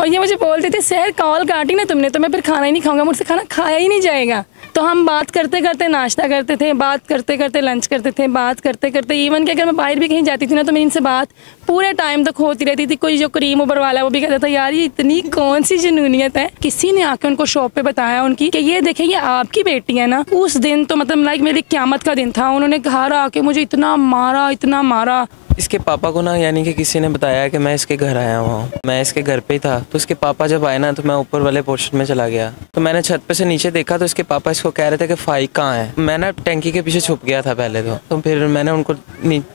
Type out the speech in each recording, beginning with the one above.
और ये मुझे बोलते थे सहर कॉल काटी ना तुमने तो मैं फिर खाना ही नहीं खाऊंगा, मुझसे खाना खाया ही नहीं जाएगा। तो हम बात करते करते नाश्ता करते थे, बात करते करते लंच करते थे, बात करते करते इवन कि अगर मैं बाहर भी कहीं जाती थी ना तो मैं इनसे बात पूरे टाइम तक होती रहती थी। कोई जो करीम उबर वाला वो भी कहता था यार ये इतनी कौन सी जुनूनियत है। किसी ने आके उनको शॉप पे बताया उनकी कि ये देखे ये आपकी बेटी है ना। उस दिन तो मतलब लाइक मेरी क़यामत का दिन था। उन्होंने घर आके मुझे इतना मारा, इतना मारा। इसके पापा को ना यानी कि किसी ने बताया कि मैं इसके घर आया हुआ हूँ। मैं इसके घर पे ही था तो इसके पापा जब आए ना तो मैं ऊपर वाले पोर्शन में चला गया। तो मैंने छत पे से नीचे देखा तो इसके पापा इसको कह रहे थे कि फाइक कहाँ है। मैं ना टैंकी के पीछे छुप गया था पहले तो फिर मैंने उनको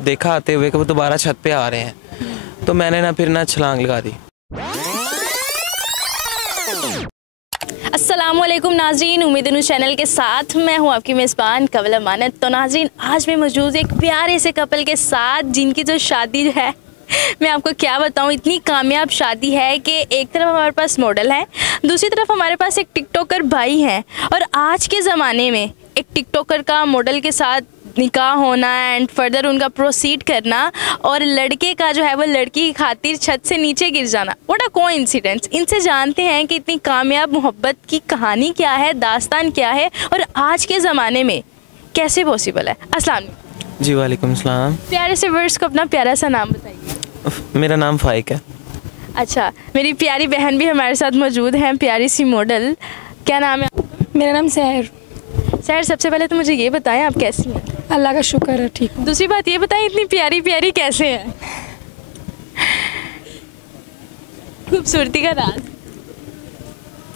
देखा आते हुए कि वो दोबारा छत पे आ रहे हैं। तो मैंने ना फिर ना छलांग लगा दी। अस्सलामुअलैकुम नाज़रीन, उम्मीद न्यूज़ चैनल के साथ मैं हूं आपकी मेज़बान कवल अमानत। तो नाज़रीन आज मैं मौजूद एक प्यारे से कपल के साथ जिनकी जो शादी है मैं आपको क्या बताऊं, इतनी कामयाब शादी है कि एक तरफ हमारे पास मॉडल है, दूसरी तरफ हमारे पास एक टिकटॉकर भाई हैं। और आज के ज़माने में एक टिकटॉकर का मॉडल के साथ निकाह होना एंड फर्दर उनका प्रोसीड करना और लड़के का जो है वो लड़की की खातिर छत से नीचे गिर जाना, व्हाट अ कोइंसिडेंस। इनसे जानते हैं कि इतनी कामयाब मोहब्बत की कहानी क्या है, दास्तान क्या है और आज के ज़माने में कैसे पॉसिबल है। अस्सलाम वालेकुम। जी वालेकुम सलाम। प्यारे से वर्ड्स को अपना प्यारा सा नाम बताइए। मेरा नाम फाइक है। अच्छा, मेरी प्यारी बहन भी हमारे साथ मौजूद हैं, प्यारी सी मॉडल। क्या नाम है आपका? मेरा नाम सहर। सहर, सबसे पहले तो मुझे ये बताएं आप कैसी हैं? अल्लाह का शुक्र है ठीक हूँ। दूसरी बात ये बताएं इतनी प्यारी प्यारी कैसे हैं? खूबसूरती का राज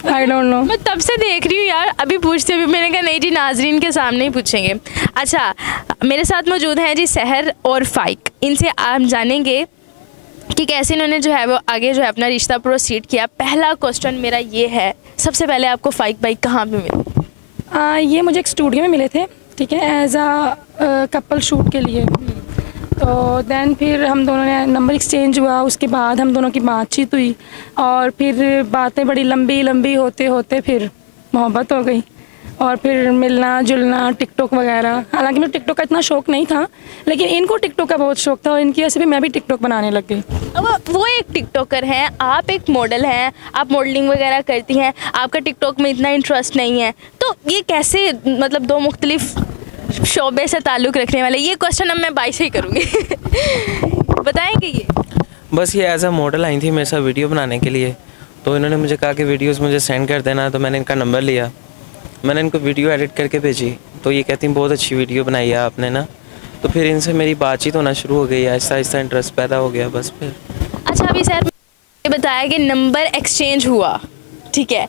आई डोंट नो। मैं तब से देख रही हूँ यार, अभी पूछती हूँ। मैंने कहा नहीं जी नाजरीन के सामने ही पूछेंगे। अच्छा, मेरे साथ मौजूद हैं जी सहर और फाइक। इनसे आप जानेंगे कि कैसे इन्होंने जो है वो आगे जो है अपना रिश्ता प्रोसीड किया। पहला क्वेश्चन मेरा ये है, सबसे पहले आपको फाइक भाई कहाँ पे मिले? ये मुझे एक स्टूडियो में मिले थे, ठीक है, एज आ कपल शूट के लिए। तो दैन फिर हम दोनों ने नंबर एक्सचेंज हुआ, उसके बाद हम दोनों की बातचीत हुई और फिर बातें बड़ी लंबी लंबी होते होते फिर मोहब्बत हो गई और फिर मिलना जुलना टिकटॉक वगैरह। हालांकि मुझे टिकटॉक का इतना शौक नहीं था लेकिन इनको टिकटॉक का बहुत शौक था और इनकी वजह से भी मैं भी टिकटॉक बनाने लग गई। अब वो एक टिकटॉकर हैं, आप एक मॉडल हैं, आप मॉडलिंग वगैरह करती हैं, आपका टिकटॉक में इतना इंटरेस्ट नहीं है, तो ये कैसे मतलब दो मुख्तलिफ शोबे से ताल्लुक़ रखने वाले? ये क्वेश्चन अब मैं बाई से ही करूँगी। बताएंगे ये? बस ये एज अ मॉडल आई थी मेरे साथ वीडियो बनाने के लिए। तो इन्होंने मुझे कहा कि वीडियोस मुझे सेंड कर देना। तो मैंने इनका नंबर लिया, मैंने इनको वीडियो एडिट करके भेजी। तो ये कहती बहुत अच्छी वीडियो बनाई है आपने ना। तो फिर इनसे मेरी बातचीत होना शुरू हो गई, आहिस्ता आहिस्ता इंटरेस्ट पैदा हो गया बस फिर। अच्छा, अभी सर ये बताया कि नंबर एक्सचेंज हुआ, ठीक है,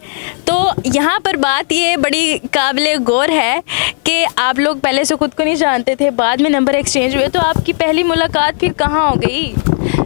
तो यहाँ पर बात ये बड़ी काबिले गौर है कि आप लोग पहले से खुद को नहीं जानते थे, बाद में नंबर एक्सचेंज हुए, तो आपकी पहली मुलाकात फिर कहाँ हो गई?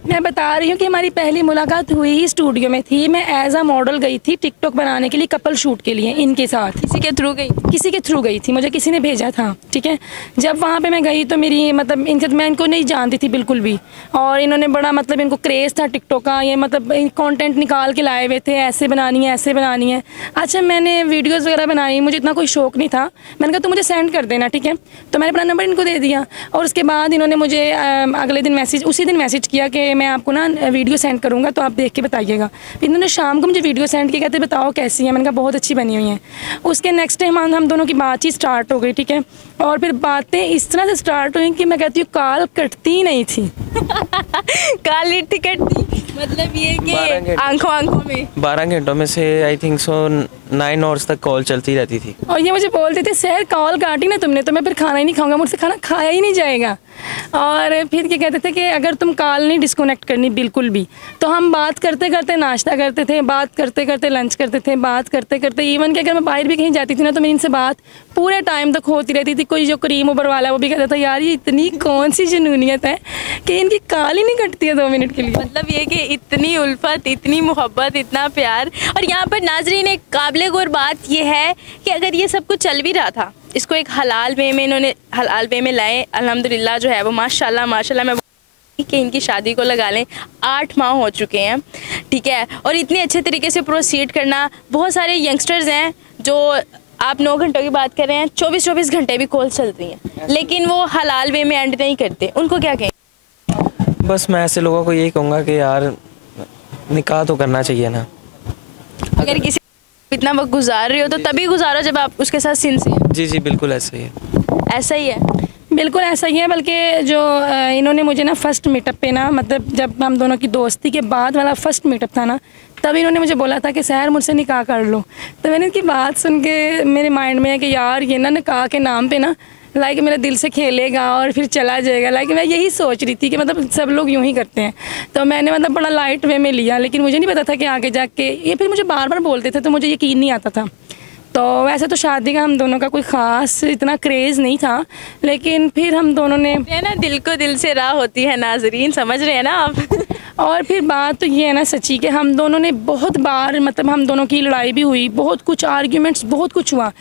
मैं बता रही हूँ कि हमारी पहली मुलाकात हुई ही स्टूडियो में थी। मैं एज अ मॉडल गई थी टिकटॉक बनाने के लिए, कपल शूट के लिए इनके साथ। किसी के थ्रू गई? किसी के थ्रू गई थी, मुझे किसी ने भेजा था, ठीक है। जब वहाँ पे मैं गई तो मेरी मतलब इनसे मैं इनको नहीं जानती थी बिल्कुल भी और इन्होंने बड़ा मतलब इनको क्रेज़ था टिकटॉक का। ये मतलब कंटेंट निकाल के लाए हुए थे, ऐसे बनानी है ऐसे बनानी है। अच्छा, मैंने वीडियोज़ वगैरह बनाई, मुझे इतना कोई शौक नहीं था। मैंने कहा तो मुझे सेंड कर देना, ठीक है। तो मैंने अपना नंबर इनको दे दिया और उसके बाद इन्होंने मुझे अगले दिन उसी दिन मैसेज किया कि मैं आपको ना वीडियो सेंड करूँगा तो आप देख के बताइएगा। फिर इन्होंने शाम को मुझे वीडियो सेंड किया, कहते बताओ कैसी है। मैंने कहा बहुत अच्छी बनी हुई हैं। उसके नेक्स्ट टाइम हम दोनों की बातचीत स्टार्ट हो गई, ठीक है। और फिर बातें इस तरह से स्टार्ट हुई कि मैं कहती हूँ काल कटती नहीं थी। काल नहीं कटती मतलब ये कि आंखों आंखों में 12 घंटों में से आई थिंक सो 9 आवर्स तक कॉल चलती रहती थी। और ये मुझे बोलते थे सहर कॉल काटी ना तुमने तो मैं फिर खाना ही नहीं खाऊंगा, मुझसे खाना खाया ही नहीं जाएगा। और फिर ये कहते थे कि अगर तुम कॉल नहीं डिस्कनेक्ट करनी बिल्कुल भी। तो हम बात करते करते नाश्ता करते थे, बात करते करते लंच करते थे, बात करते करते इवन कि अगर मैं बाहर भी कहीं जाती थी ना तो मेरी इनसे बात पूरे टाइम तक होती रहती थी। कोई जो करीम उबर वाला वो भी कहता था यार ये इतनी कौन सी जुनूनियत है कि इनकी कॉल ही नहीं कटती है 2 मिनट के लिए। मतलब ये कि इतनी उल्फत, इतनी मोहब्बत, इतना प्यार। और यहाँ पर नाजरीन एक काबिले गौर बात ये है कि अगर ये सब कुछ चल भी रहा था, इसको एक हलाल वे में इन्होंने हलाल वे में लाए। अल्हम्दुलिल्लाह जो है वो माशाल्लाह माशाल्लाह मैं कि इनकी शादी को लगा लें 8 माह हो चुके हैं, ठीक है। और इतने अच्छे तरीके से प्रोसीड करना, बहुत सारे यंगस्टर्स हैं जो आप 9 घंटों की बात कर रहे हैं, 24-24 घंटे भी कॉल चल रही हैं लेकिन वो हलाल वे में एंड नहीं करते। उनको क्या कहें? बस मैं ऐसे लोगों को यही कहूँगा कि यार निकाह तो करना चाहिए ना। अगर किसी इतना वक्त गुजार रहे हो तो तभी गुजारो जब आप उसके साथ सिंसियर। जी जी बिल्कुल ऐसा ही है। ऐसा ही है। बिल्कुल ऐसा ही है, बल्कि जो इन्होंने मुझे ना फर्स्ट मीटअप पे ना, मतलब जब हम दोनों की दोस्ती के बाद वाला फर्स्ट मीटअप था ना, तब इन्होंने मुझे बोला था कि सहर मुझसे निकाह कर लो। तो मैंने इनकी बात सुन के मेरे माइंड में है कि यार ये ना निकाह के नाम पे ना लाइक मेरे दिल से खेलेगा और फिर चला जाएगा। लाइक मैं यही सोच रही थी कि मतलब सब लोग यूँ ही करते हैं, तो मैंने मतलब बड़ा लाइट वे में लिया, लेकिन मुझे नहीं पता था कि आगे जाके ये फिर मुझे बार बार बोलते थे तो मुझे यकीन नहीं आता था। तो वैसे तो शादी का हम दोनों का कोई ख़ास इतना क्रेज़ नहीं था, लेकिन फिर हम दोनों ने है ना, दिल को दिल से राह होती है नाजरीन, समझ रहे हैं ना आप। और फिर बात तो ये है ना सच्ची कि हम दोनों ने बहुत बार, मतलब हम दोनों की लड़ाई भी हुई, बहुत कुछ आर्ग्यूमेंट्स, बहुत कुछ हुआ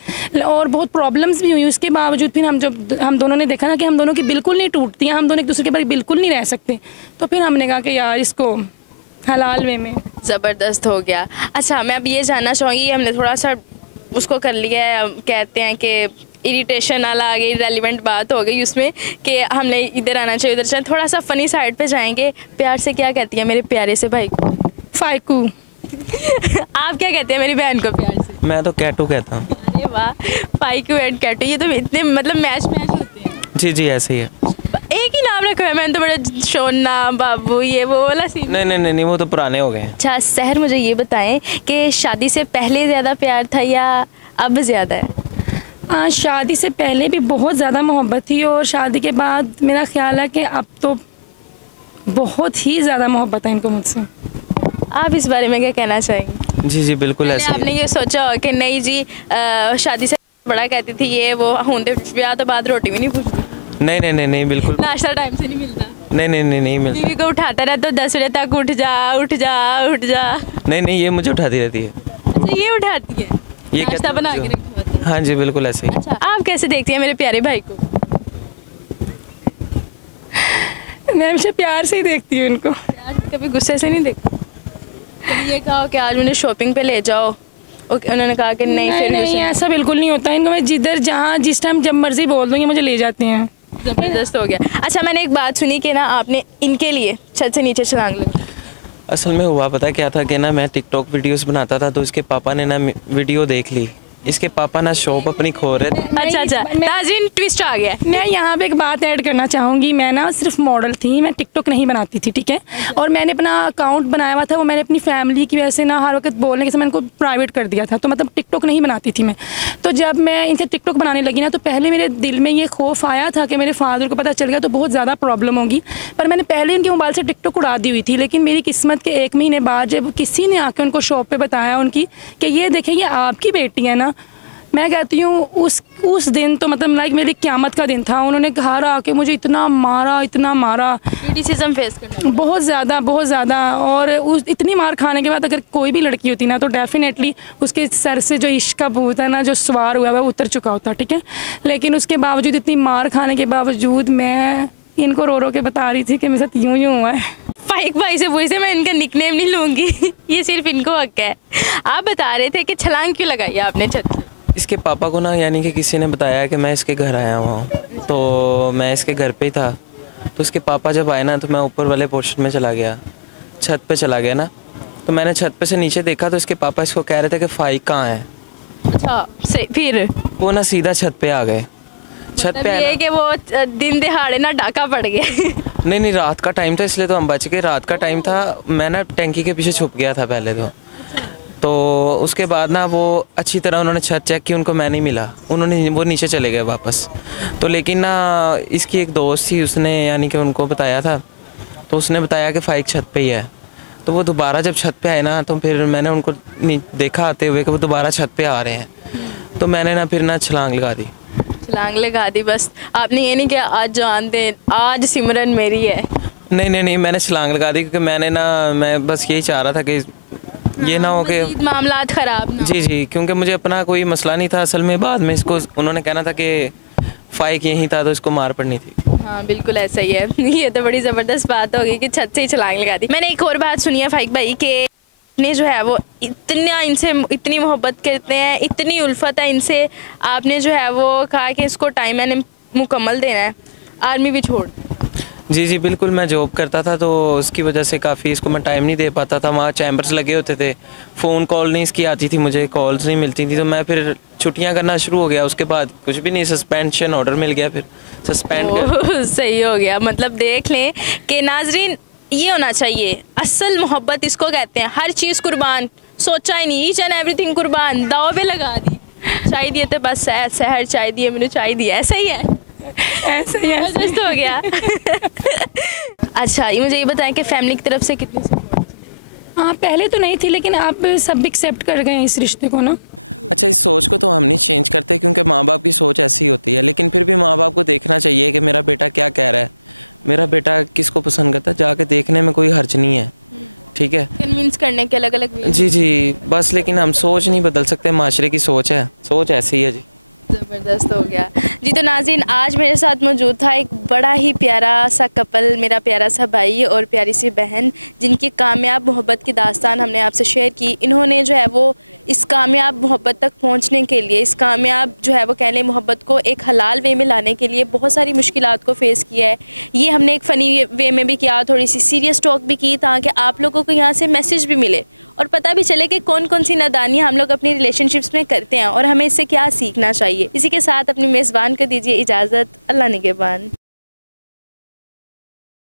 और बहुत प्रॉब्लम्स भी हुई। उसके बावजूद फिर हम दोनों ने देखा ना कि हम दोनों की बिल्कुल नहीं टूटती हैं, हम दोनों एक दूसरे के बारे बिल्कुल नहीं रह सकते, तो फिर हमने कहा कि यार इसको हलाल वे में। ज़बरदस्त हो गया। अच्छा, मैं अब ये जानना चाहूँगी, हमने थोड़ा सा उसको कर लिया है, कहते हैं कि इरिटेशन वाला आ गई, रेलिवेंट बात हो गई उसमें कि हमने इधर आना चाहिए, उधर चाहिए, थोड़ा सा फ़नी साइड पे जाएंगे। प्यार से क्या कहती है मेरे प्यारे से भाई को? फाइकू। आप क्या कहते हैं मेरी बहन को प्यार से? मैं तो कैटू कहता हूँ। अरे वाह, फाइकू एंड कैटू, ये तो इतने मतलब मैच होते हैं। जी जी ऐसे ही है। एक ही नाम रखा है, मैंने तो बड़ा शोना बाबू ये वो वाला सीन। नहीं वो तो पुराने हो गए हैं। अच्छा सहर, मुझे ये बताएं कि शादी से पहले ज़्यादा प्यार था या अब ज़्यादा है? शादी से पहले भी बहुत ज़्यादा मोहब्बत थी और शादी के बाद मेरा ख्याल है कि अब तो बहुत ही ज़्यादा मोहब्बत है इनको मुझसे। आप इस बारे में क्या कहना चाहेंगे? जी जी बिल्कुल ऐसा ही आपने है। ये सोचा कि नहीं जी शादी से बड़ा कहती थी ये वो, होंदे ब्याह तो बाद रोटी भी नहीं पूछती? नहीं बिल्कुल। नाश्ता टाइम से नहीं मिलता? नहीं मिलता। बीवी को उठाता रहता तो 10 बजे तक उठ जा। नहीं ये मुझे उठाती रहती है। अच्छा, ये उठाती है, ये नाश्ता बना के रखा होता है। हाँ जी बिल्कुल ऐसे ही। अच्छा, आप कैसे देखती हैं मेरे प्यारे भाई को? मैं हमेशा प्यार से ही देखती हूँ इनको। कभी गुस्से से नहीं देखती? कभी ये कहा कि आज मुझे शॉपिंग पे ले जाओ, उन्होंने कहा कि नहीं फिर नहीं ऐसा बिल्कुल नहीं होता इनको। मैं जिधर जहाँ जिस टाइम जब मर्जी बोल दूँगी मुझे ले जाते हैं। ज़बरदस्त हो गया। अच्छा, मैंने एक बात सुनी कि ना आपने इनके लिए छत से नीचे छलांग लगी। असल में हुआ पता क्या था कि ना मैं टिकटॉक वीडियोस बनाता था, तो इसके पापा ने ना वीडियो देख ली। इसके पापा ना शॉप अपनी खो रहे थे। अच्छा नाज़रीन, ट्विस्ट आ गया। मैं यहाँ पे एक बात ऐड करना चाहूँगी। मैं ना सिर्फ मॉडल थी, मैं टिकटॉक नहीं बनाती थी, ठीक है। और मैंने अपना अकाउंट बनाया हुआ था, वो मैंने अपनी फैमिली की वजह से ना हर वक्त बोलने के समय इनको प्राइवेट कर दिया था, तो मतलब टिकटॉक नहीं बनाती थी मैं। तो जब मैं इनसे टिकटॉक बनाने लगी ना, तो पहले मेरे दिल में ये खौफ आया था कि मेरे फादर को पता चल गया तो बहुत ज़्यादा प्रॉब्लम होगी। पर मैंने पहले इनके मोबाइल से टिकटॉक उड़ा दी हुई थी, लेकिन मेरी किस्मत के 1 महीने बाद जब किसी ने आकर उनको शॉप पर बताया उनकी कि ये देखें ये आपकी बेटी है ना, मैं कहती हूँ उस दिन तो मतलब लाइक मेरी क़यामत का दिन था। उन्होंने घर आके मुझे इतना मारा क्रिटिसिज्म फेस करना बहुत ज़्यादा। और उस इतनी मार खाने के बाद अगर कोई भी लड़की होती ना, तो डेफिनेटली उसके सर से जो इश्क का भूत है ना, जो सवार हुआ है वो उतर चुका होता, ठीक है। लेकिन उसके बावजूद, इतनी मार खाने के बावजूद, मैं इनको रो के बता रही थी कि मेरे साथ यूँ हुआ है। फाइक भाई से पूछते, मैं इनका निकनेम नहीं लूँगी, ये सिर्फ इनको हक है। आप बता रहे थे कि छलांग क्यों लगाई आपने छत से? इसके पापा को ना यानी कि किसी ने बताया कि मैं इसके घर आया हुआ हूँ, तो मैं इसके घर पे ही था। तो उसके पापा जब आए ना, तो मैं ऊपर वाले पोर्शन में चला गया, छत पे चला गया ना। तो मैंने छत पे से नीचे देखा तो इसके पापा इसको कह रहे थे कि फाइक कहाँ है। अच्छा, फिर वो ना सीधा छत पे आ गए। छत पे ये कि वो दिन दिहाड़े ना डाका पड़ गया। नहीं रात का टाइम था, इसलिए तो हम बच गए। रात का टाइम था, मैं ना टैंकी के पीछे छुप गया था पहले तो उसके बाद ना वो अच्छी तरह उन्होंने छत चेक की, उनको मैं नहीं मिला, वो नीचे चले गए वापस। तो लेकिन ना इसकी एक दोस्त थी, उसने यानी कि उनको बताया था, तो उसने बताया कि फाइक छत पे ही है। तो वो दोबारा जब छत पे आए ना, तो फिर मैंने उनको देखा आते हुए कि वो दोबारा छत पे आ रहे हैं, तो मैंने ना फिर ना छलांग लगा दी। बस आपने ये नहीं किया आज जान दे, आज सिमरन मेरी है? नहीं मैंने छलांग लगा दी, क्योंकि मैं बस यही चाह रहा था कि ये ना हो कि मामलात ख़राब ना। जी क्योंकि मुझे अपना कोई मसला नहीं था असल में। बाद में इसको उन्होंने कहना था कि फाइक यहीं था, तो इसको मार पड़नी थी। हाँ बिल्कुल ऐसा ही है। ये तो बड़ी ज़बरदस्त बात होगी कि छत से ही छलांग लगा दी। मैंने एक और बात सुनी है फाइक भाई के ने जो है वो इनसे इतनी मोहब्बत करते हैं, इतनी उल्फत है इनसे, आपने जो है वो कहा कि इसको टाइम मैंने मुकम्मल देना है, आर्मी भी छोड़। जी जी बिल्कुल, मैं जॉब करता था तो उसकी वजह से काफ़ी इसको मैं टाइम नहीं दे पाता था। वहाँ चैम्बर्स लगे होते थे, फ़ोन कॉल नहीं इसकी आती थी, मुझे कॉल्स नहीं मिलती थी, तो मैं फिर छुट्टियाँ करना शुरू हो गया। उसके बाद कुछ भी नहीं, सस्पेंशन ऑर्डर मिल गया, फिर सस्पेंड कर। सही हो गया। मतलब देख लें कि नाजरीन, ये होना चाहिए, असल मोहब्बत इसको कहते हैं। हर चीज़ कुर्बान, सोचा ही नहीं, ईच एंड एवरीथिंग कुर्बान, दाव पे लगा दी। चाय दिए थे बस, शहर चाय दिए, मैंने चाय दी, ऐसा ही है, ऐसे ही ऐसे तो हो गया। अच्छा, ये मुझे ये बताएं कि फैमिली की तरफ से कितनी support? हाँ, पहले तो नहीं थी लेकिन अब सब एक्सेप्ट कर गए हैं इस रिश्ते को ना।